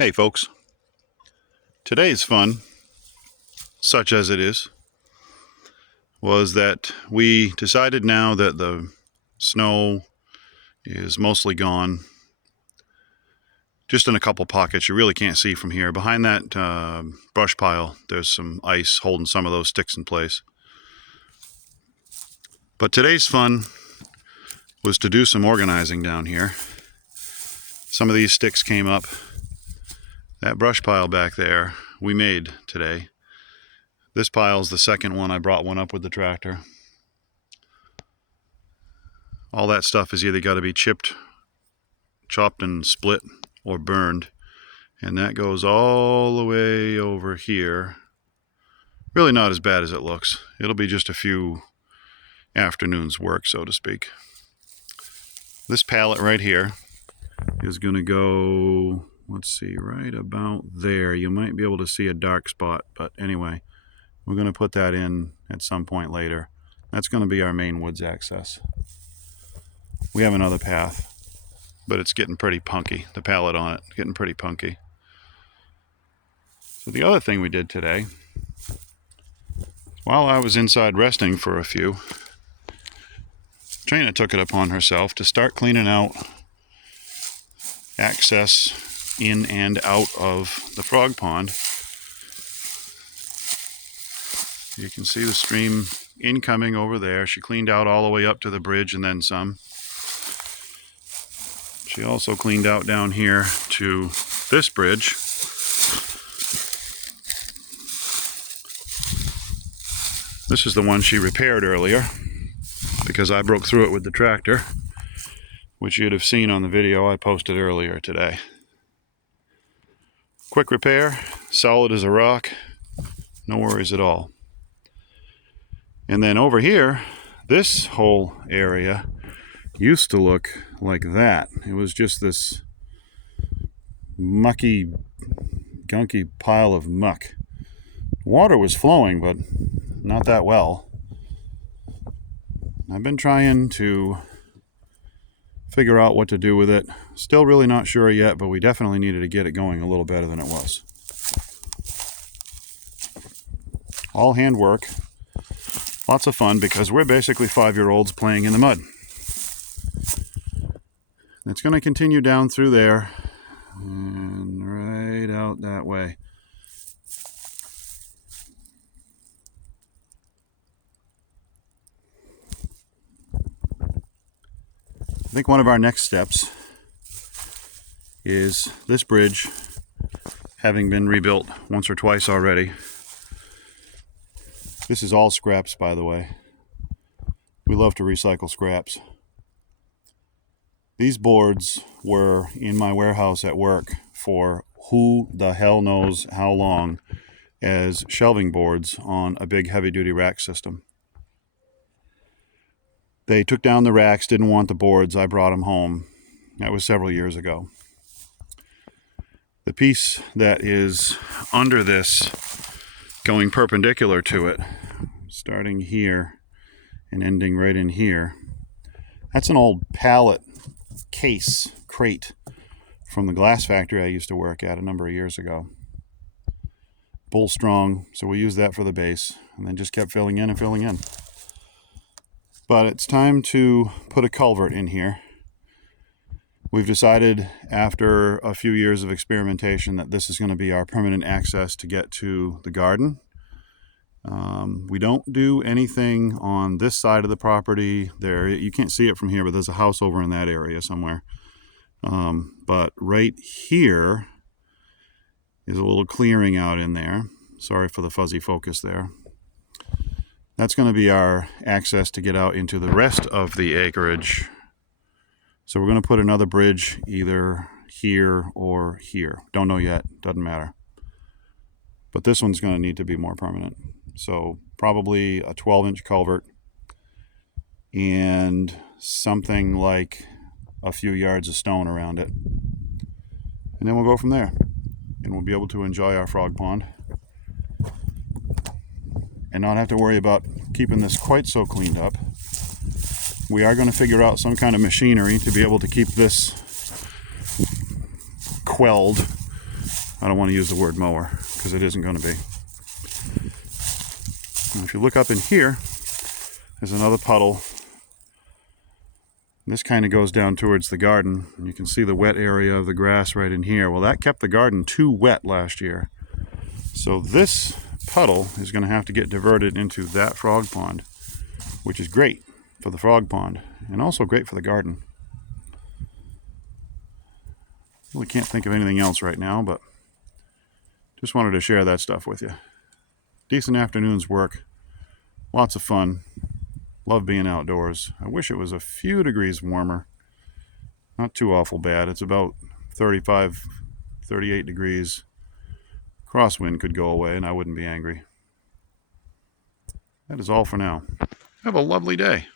Hey folks, today's fun, such as it is, was that we decided now that the snow is mostly gone, just in a couple pockets. You really can't see from here. Behind that brush pile, there's some ice holding some of those sticks in place. But today's fun was to do some organizing down here. Some of these sticks came up. That brush pile back there, we made today. This pile's the second one. I brought one up with the tractor. All that stuff is either got to be chipped, chopped and split, or burned. And that goes all the way over here. Really not as bad as it looks. It'll be just a few afternoons' work, so to speak. This pallet right here is going to go, let's see, right about there. You might be able to see a dark spot, but anyway, we're going to put that in at some point later. That's going to be our main woods access. We have another path, but it's getting pretty punky. The pallet on it, getting pretty punky. So the other thing we did today, while I was inside resting for a few, Trina took it upon herself to start cleaning out access in and out of the frog pond. You can see the stream incoming over there. She cleaned out all the way up to the bridge and then some. She also cleaned out down here to this bridge. This is the one she repaired earlier because I broke through it with the tractor, which you'd have seen on the video I posted earlier today. Quick repair, solid as a rock, no worries at all. And then over here, this whole area used to look like that. It was just this mucky, gunky pile of muck. Water was flowing, but not that well. I've been trying to figure out what to do with it. Still really not sure yet, but we definitely needed to get it going a little better than it was. All handwork. Lots of fun because we're basically 5-year-olds playing in the mud. It's going to continue down through there and right out that way. I think one of our next steps is this bridge having been rebuilt once or twice already. This is all scraps, by the way. We love to recycle scraps. These boards were in my warehouse at work for who the hell knows how long as shelving boards on a big heavy-duty rack system. They took down the racks, didn't want the boards. I brought them home. That was several years ago. The piece that is under this, going perpendicular to it, starting here and ending right in here, that's an old pallet crate from the glass factory I used to work at a number of years ago. Bull strong, so we used that for the base and then just kept filling in and filling in. But it's time to put a culvert in here. We've decided after a few years of experimentation that this is going to be our permanent access to get to the garden. We don't do anything on this side of the property. There, you can't see it from here, but there's a house over in that area somewhere. But right here is a little clearing out in there. Sorry for the fuzzy focus there. That's going to be our access to get out into the rest of the acreage. So we're going to put another bridge either here or here. Don't know yet, doesn't matter. But this one's going to need to be more permanent. So probably a 12-inch culvert and something like a few yards of stone around it. And then we'll go from there. And we'll be able to enjoy our frog pond and not have to worry about keeping this quite so cleaned up. We are going to figure out some kind of machinery to be able to keep this quelled I don't want to use the word mower because it isn't going to be. And if you look up in here, there's another puddle. This kind of goes down towards the garden. And you can see the wet area of the grass right in here. Well, that kept the garden too wet last year. So this puddle is going to have to get diverted into that frog pond, which is great for the frog pond and also great for the garden. Really can't think of anything else right now, but just wanted to share that stuff with you. Decent afternoon's work. Lots of fun. Love being outdoors. I wish it was a few degrees warmer. Not too awful bad. It's about 35, 38 degrees. Crosswind could go away and I wouldn't be angry. That is all for now. Have a lovely day.